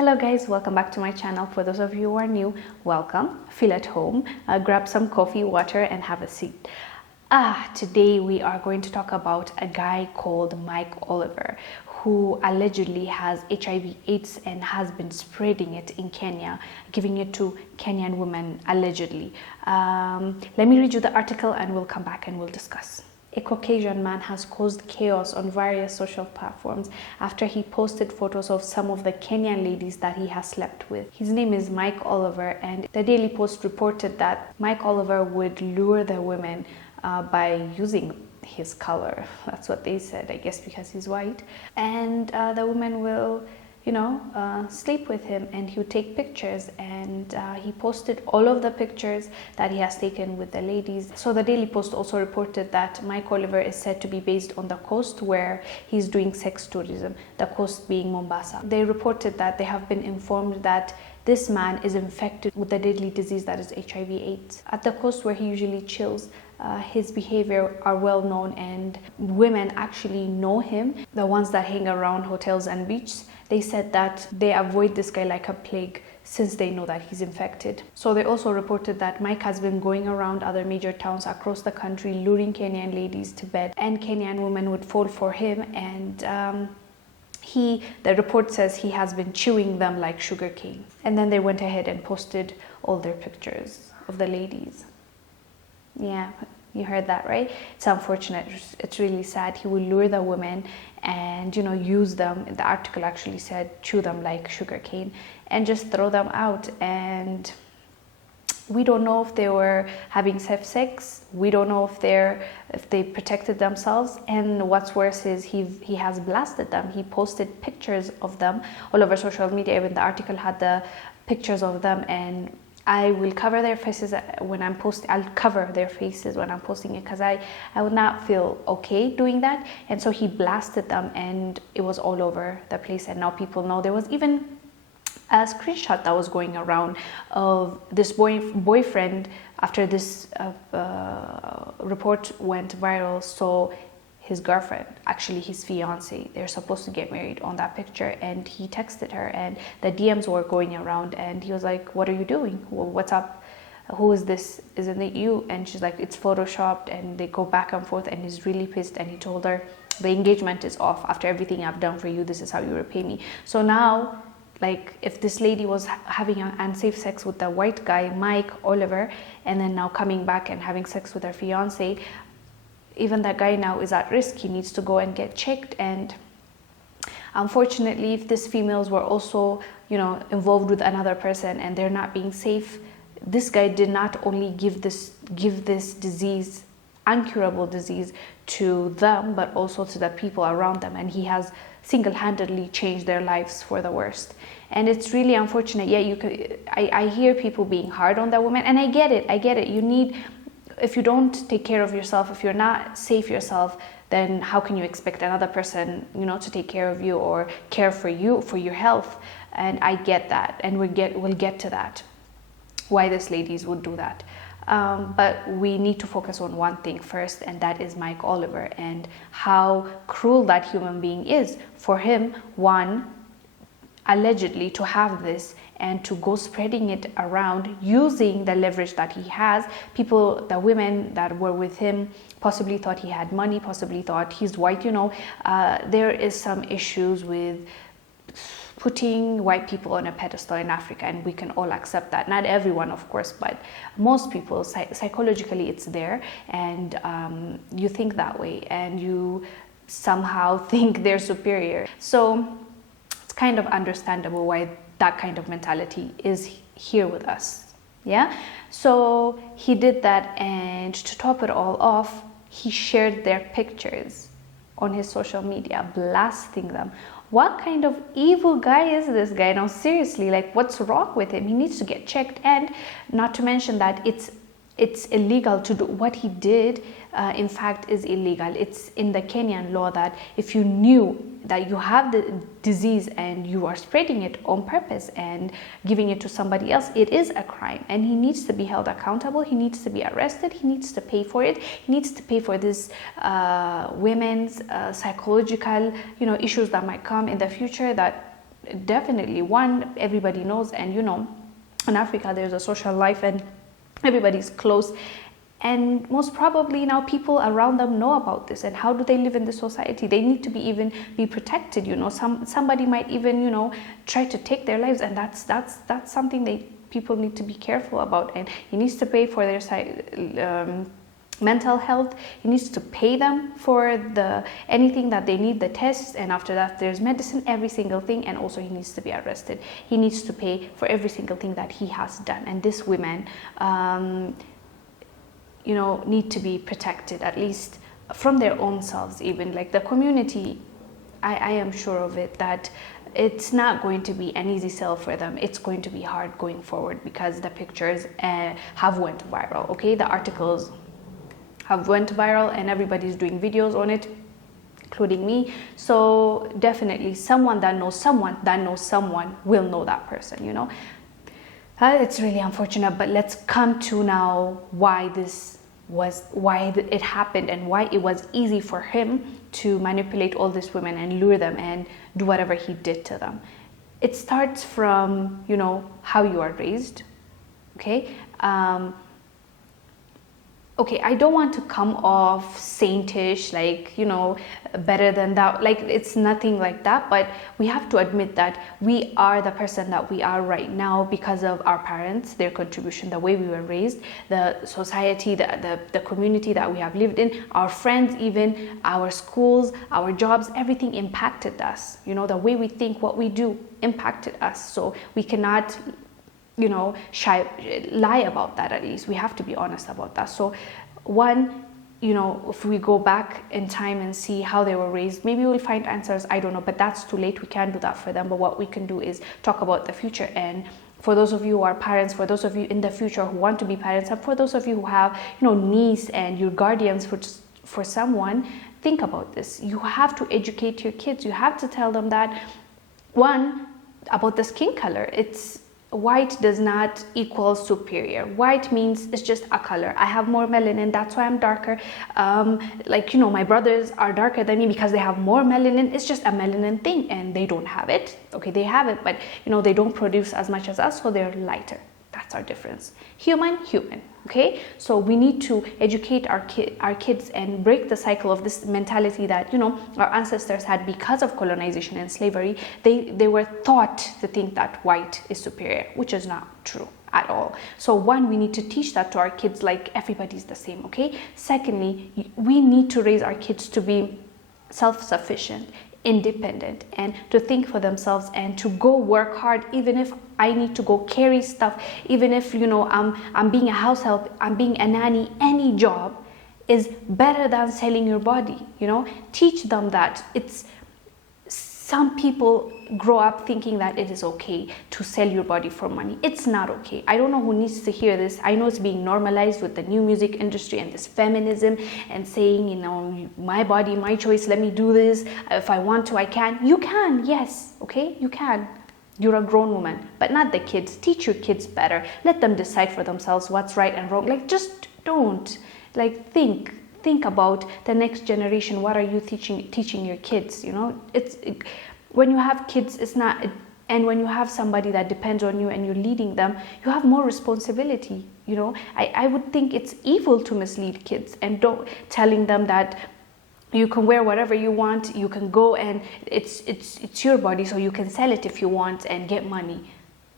Hello guys, welcome back to my channel. For those of you who are new, welcome. Feel at home, grab some coffee, water and have a seat. Today we are going to talk about a guy called Mike Oliver who allegedly has HIV/AIDS and has been spreading it in Kenya, giving it to Kenyan women allegedly. Let me read you the article and we'll come back and we'll discuss. A Caucasian man has caused chaos on various social platforms after he posted photos of some of the Kenyan ladies that he has slept with. His name is Mike Oliver, and the Daily Post reported that Mike Oliver would lure the women by using his color. That's what they said, I guess because he's white. And the women will sleep with him, and he would take pictures, and he posted all of the pictures that he has taken with the ladies. So the Daily Post also reported that Mike Oliver is said to be based on the coast where he's doing sex tourism, the coast being Mombasa. They reported that they have been informed that this man is infected with the deadly disease that is HIV/AIDS. At the coast where he usually chills, his behavior are well known, and women actually know him. The ones that hang around hotels and beaches, they said that they avoid this guy like a plague since they know that he's infected. So they also reported that Mike has been going around other major towns across the country luring Kenyan ladies to bed, and Kenyan women would fall for him, and the report says he has been chewing them like sugarcane. And then they went ahead and posted all their pictures of the ladies. Yeah, you heard that right? It's unfortunate. It's really sad. He will lure the women and use them. The article actually said chew them like sugarcane and just throw them out. And we don't know if they were having safe sex. We don't know if they protected themselves. And what's worse is he has blasted them. He posted pictures of them all over social media. Even the article had the pictures of them, and I will cover their faces when I'm posting. I'll cover their faces when I'm posting it because I would not feel okay doing that. And so he blasted them, and it was all over the place. And now people know. There was even a screenshot that was going around of this boyfriend after this report went viral. So his girlfriend, actually his fiance, they're supposed to get married on that picture, and he texted her, and the DMs were going around, and he was like, what are you doing? Well, what's up? Who is this? Isn't it you? And she's like, it's photoshopped. And they go back and forth, and he's really pissed, and he told her, the engagement is off. After everything I've done for you, this is how you repay me. So now, like, if this lady was having unsafe sex with the white guy, Mike Oliver, and then now coming back and having sex with her fiance, even that guy now is at risk. He needs to go and get checked. And unfortunately, if these females were also involved with another person and they're not being safe, this guy did not only give this disease, incurable disease, to them, but also to the people around them, and he has single-handedly changed their lives for the worst. And it's really unfortunate. I hear people being hard on the women, and I get it. You need, if you don't take care of yourself, if you're not safe yourself, then how can you expect another person, to take care of you or care for you, for your health? And I get that, and we'll get to that, why these ladies would do that. But we need to focus on one thing first, and that is Mike Oliver and how cruel that human being is. For him, one, allegedly to have this and to go spreading it around using the leverage that he has. The women that were with him possibly thought he had money, possibly thought he's white. There is some issues with putting white people on a pedestal in Africa, and we can all accept that. Not everyone, of course, but most people, psychologically it's there, and you think that way, and you somehow think they're superior. So it's kind of understandable why that kind of mentality is here with us. Yeah, so he did that, and to top it all off, he shared their pictures on his social media, blasting them. What kind of evil guy is this guy? Now seriously, like, what's wrong with him? He needs to get checked. And not to mention that it's illegal to do what he did. In fact, is illegal. It's in the Kenyan law that if you knew that you have the disease and you are spreading it on purpose and giving it to somebody else, it is a crime, and he needs to be held accountable. He needs to be arrested. He needs to pay for it. He needs to pay for this women's psychological issues that might come in the future, that definitely, one, everybody knows, and you know, in Africa there's a social life and everybody's close, and most probably now people around them know about this. And how do they live in the society? They need to be even be protected, you know. Somebody might even, you know, try to take their lives, and that's something people need to be careful about. And he needs to pay for their mental health. He needs to pay them for anything that they need, the tests, and after that there's medicine, every single thing. And also he needs to be arrested. He needs to pay for every single thing that he has done. And these women, you know, need to be protected, at least from their own selves. Even like the community, I am sure of it, that it's not going to be an easy sell for them. It's going to be hard going forward, because the pictures have went viral. Okay, the articles have went viral and everybody's doing videos on it, including me. So definitely someone that knows someone that knows someone will know that person, you know. It's really unfortunate, but let's come to now why it happened, and why it was easy for him to manipulate all these women and lure them and do whatever he did to them. It starts from, you know, how you are raised. Okay, okay, I don't want to come off saintish, like, you know, better than that. Like, it's nothing like that. But we have to admit that we are the person that we are right now because of our parents, their contribution, the way we were raised, the society, the community that we have lived in, our friends, even our schools, our jobs, everything impacted us. You know, the way we think, what we do impacted us. So we cannot, you know, lie about that. At least we have to be honest about that. So one, you know, if we go back in time and see how they were raised, maybe we'll find answers. I don't know, but that's too late. We can't do that for them. But what we can do is talk about the future. And for those of you who are parents, for those of you in the future who want to be parents, and for those of you who have, you know, niece and you're guardians for someone, think about this. You have to educate your kids. You have to tell them that, one, about the skin color. It's white does not equal superior. White means it's just a color. I have more melanin, that's why I'm darker. Like, you know, my brothers are darker than me because they have more melanin. It's just a melanin thing, and they don't have it. Okay, they have it, but you know, they don't produce as much as us, so they're lighter. That's our difference. Human. Okay, so we need to educate our kids and break the cycle of this mentality that, you know, our ancestors had because of colonization and slavery. They were taught to think that white is superior, which is not true at all. So one, we need to teach that to our kids, like everybody's the same. Okay. Secondly, we need to raise our kids to be self-sufficient, independent, and to think for themselves, and to go work hard, even if I need to go carry stuff, even if, you know, I'm being a house help, I'm being a nanny. Any job is better than selling your body. You know, teach them that. It's, some people grow up thinking that it is okay to sell your body for money. It's not okay. I don't know who needs to hear this. I know it's being normalized with the new music industry and this feminism and saying, you know, my body, my choice, let me do this. If I want to, I can. You can, yes, okay, you can. You're a grown woman, but not the kids. Teach your kids better. Let them decide for themselves what's right and wrong. Like, just don't. Like, think about the next generation. What are you teaching your kids? You know, when you have kids, it's not, and when you have somebody that depends on you and you're leading them, you have more responsibility. You know, I would think it's evil to mislead kids and don't telling them that you can wear whatever you want, you can go and it's your body, so you can sell it if you want and get money.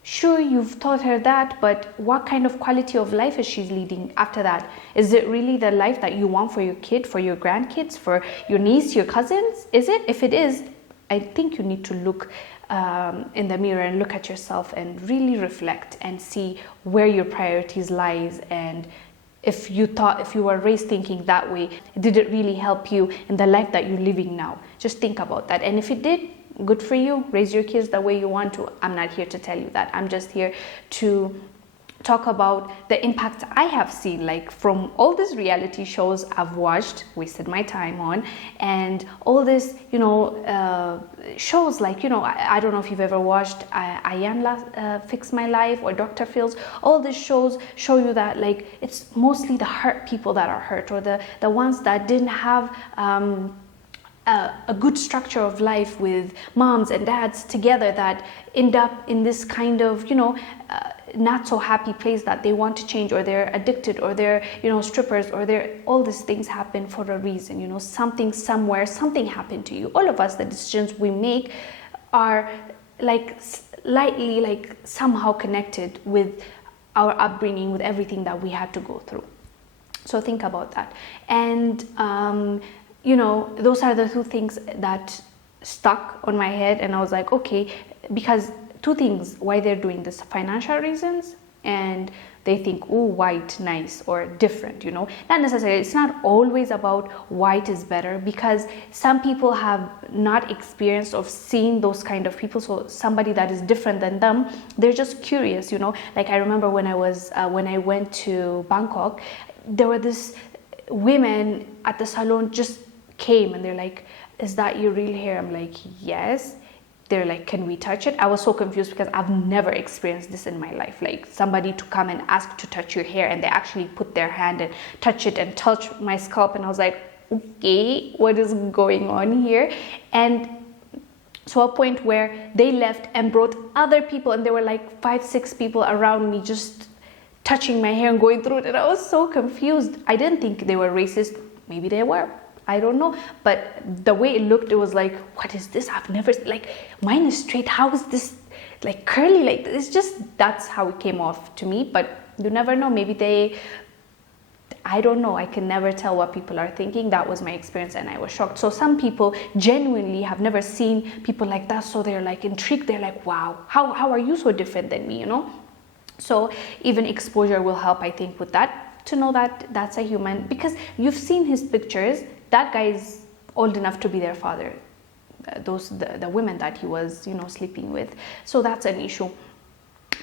Sure, you've taught her that, but what kind of quality of life is she leading after that? Is it really the life that you want for your kid, for your grandkids, for your niece, your cousins? Is it? If it is, I think you need to look in the mirror and look at yourself and really reflect and see where your priorities lies. And if you were raised thinking that way, did it really help you in the life that you're living now? Just think about that. And if it did, good for you. Raise your kids the way you want to. I'm not here to tell you that. I'm just here to talk about the impact I have seen, like from all these reality shows I've watched, wasted my time on, and all this, you know, shows like, you know, I don't know if you've ever watched Fix My Life or Dr. Phil's. All these shows show you that, like, it's mostly the hurt people that are hurt, or the ones that didn't have a good structure of life with moms and dads together that end up in this kind of, not so happy place that they want to change, or they're addicted, or they're, strippers, or they're, all these things happen for a reason. Something somewhere, something happened to you. All of us, the decisions we make are like slightly, like somehow connected with our upbringing, with everything that we had to go through. So think about that. And those are the two things that stuck on my head, and I was like, okay, because two things why they're doing this: financial reasons, and they think, oh, white, nice, or different, not necessarily. It's not always about white is better, because some people have not experienced of seeing those kind of people. So somebody that is different than them, they're just curious, like I remember when I went to Bangkok, there were this women at the salon just came, and they're like, is that your real hair? I'm like, yes. They're like, can we touch it? I was so confused because I've never experienced this in my life, like somebody to come and ask to touch your hair, and they actually put their hand and touch it and touch my scalp, and I was like, okay, what is going on here? And so a point where they left and brought other people, and there were like 5-6 people around me just touching my hair and going through it, and I was so confused. I didn't think they were racist. Maybe they were, I don't know, but the way it looked, it was like, what is this? I've never, like, mine is straight, how is this like curly? Like, it's just, that's how it came off to me. But you never know, maybe I don't know, I can never tell what people are thinking. That was my experience, and I was shocked. So some people genuinely have never seen people like that, so they're like intrigued. They're like, wow, how are you so different than me, So even exposure will help, I think, with that, to know that that's a human, because you've seen his pictures. That guy is old enough to be their father, the women that he was, sleeping with. So that's an issue.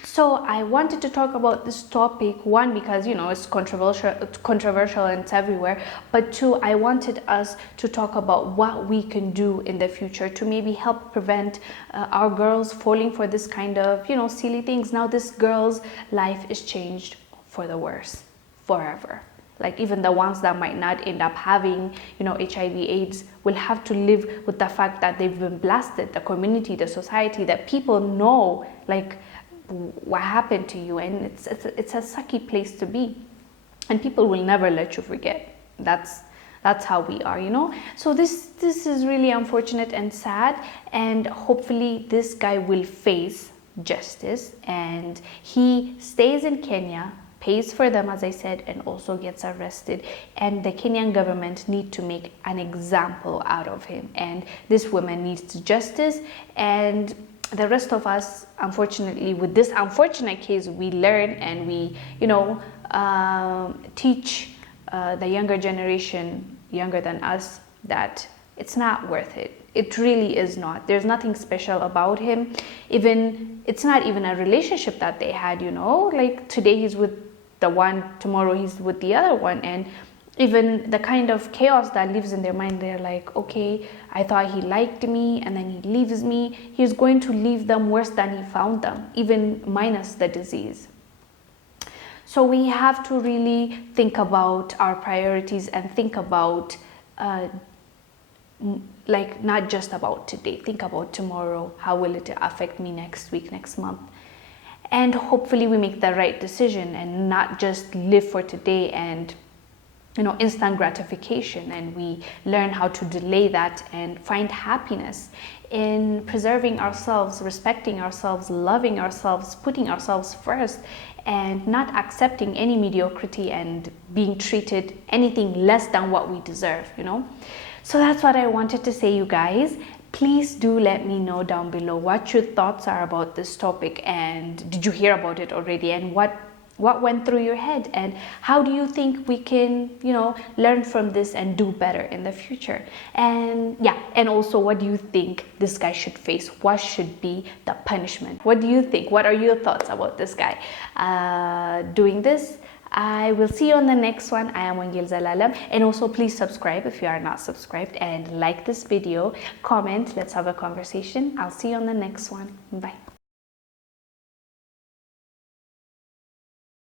So I wanted to talk about this topic, one, because it's controversial and it's everywhere, but two, I wanted us to talk about what we can do in the future to maybe help prevent our girls falling for this kind of silly things. Now this girl's life is changed for the worse forever. Like, even the ones that might not end up having HIV/AIDS will have to live with the fact that they've been blasted. The community, the society, that people know like what happened to you, and it's a sucky place to be, and people will never let you forget. That's how we are, So this is really unfortunate and sad, and hopefully this guy will face justice, and he stays in Kenya, pays for them, as I said, and also gets arrested. And the Kenyan government need to make an example out of him, and this woman needs justice. And the rest of us, unfortunately, with this unfortunate case, we learn and we teach the younger generation, younger than us, that it's not worth it. It really is not. There's nothing special about him. Even it's not even a relationship that they had, like today he's with the one, tomorrow he's with the other one, and even the kind of chaos that lives in their mind, they're like, okay, I thought he liked me, and then he leaves me. He's going to leave them worse than he found them, even minus the disease. So we have to really think about our priorities and think about like not just about today, think about tomorrow. How will it affect me next week, next month? And hopefully we make the right decision and not just live for today and instant gratification, and we learn how to delay that and find happiness in preserving ourselves, respecting ourselves, loving ourselves, putting ourselves first, and not accepting any mediocrity and being treated anything less than what we deserve, So that's what I wanted to say, you guys. Please do let me know down below what your thoughts are about this topic, and did you hear about it already, and what went through your head, and how do you think we can learn from this and do better in the future? And and also, what do you think this guy should face? What should be the punishment? What do you think? What are your thoughts about this guy doing this? I will see you on the next one. I am Wongel Zelalem, and also please subscribe if you are not subscribed, and like this video, comment, let's have a conversation. I'll see you on the next one. Bye.